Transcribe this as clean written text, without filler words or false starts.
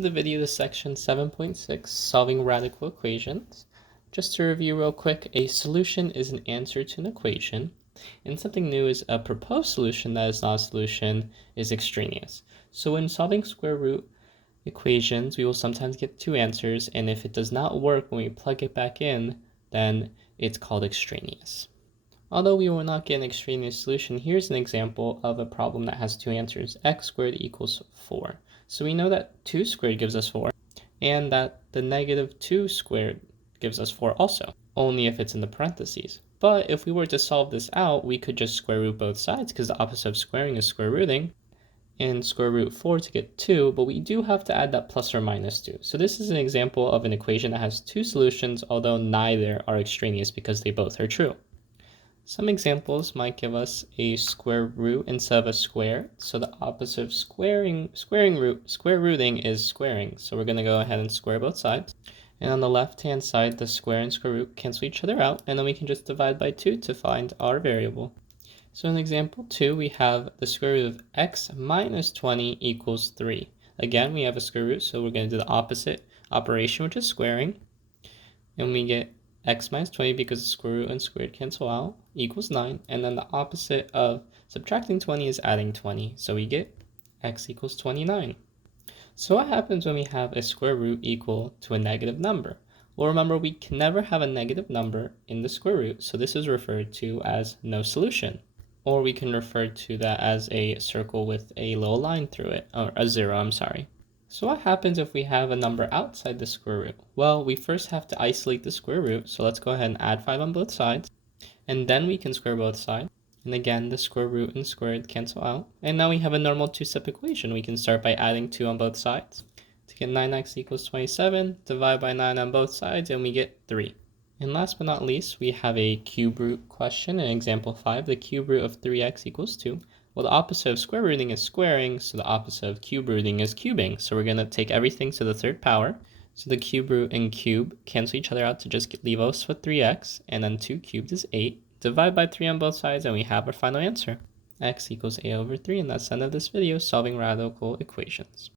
The video to section 7.6, solving radical equations. Just to review real quick, a solution is an answer to an equation, and something new is a proposed solution that is not a solution is extraneous. So when solving square root equations, we will sometimes get two answers, and if it does not work when we plug it back in, then it's called extraneous. Although we will not get an extraneous solution, here's an example of a problem that has two answers, x squared equals 4. So we know that 2 squared gives us 4, and that the negative 2 squared gives us 4 also, only if it's in the parentheses. But if we were to solve this out, we could just square root both sides, because the opposite of squaring is square rooting, and square root 4 to get 2, but we do have to add that plus or minus 2. So this is an example of an equation that has two solutions, although neither are extraneous because they both are true. Some examples might give us a square root instead of a square. So the opposite of square rooting is squaring. So we're going to go ahead and square both sides. And on the left-hand side, the square and square root cancel each other out, and then we can just divide by 2 to find our variable. So in example 2, we have the square root of x minus 20 equals 3. Again, we have a square root, so we're going to do the opposite operation, which is squaring. And we get x minus 20 because the square root and squared cancel out equals 9. And then the opposite of subtracting 20 is adding 20. So we get x equals 29. So what happens when we have a square root equal to a negative number? Well, remember, we can never have a negative number in the square root, so this is referred to as no solution. Or we can refer to that as a circle with a little line through it, or a 0, I'm sorry. So what happens if we have a number outside the square root? Well, we first have to isolate the square root, so let's go ahead and add 5 on both sides, and then we can square both sides. And again, the square root and squared cancel out. And now we have a normal two-step equation. We can start by adding 2 on both sides. To get 9x equals 27, divide by 9 on both sides, and we get 3. And last but not least, we have a cube root question in example 5. The cube root of 3x equals 2. Well, the opposite of square rooting is squaring, so the opposite of cube rooting is cubing. So we're going to take everything to the third power. So the cube root and cube cancel each other out to just leave us with 3x, and then 2 cubed is 8. Divide by 3 on both sides, and we have our final answer. X equals a over 3, and that's the end of this video, solving radical equations.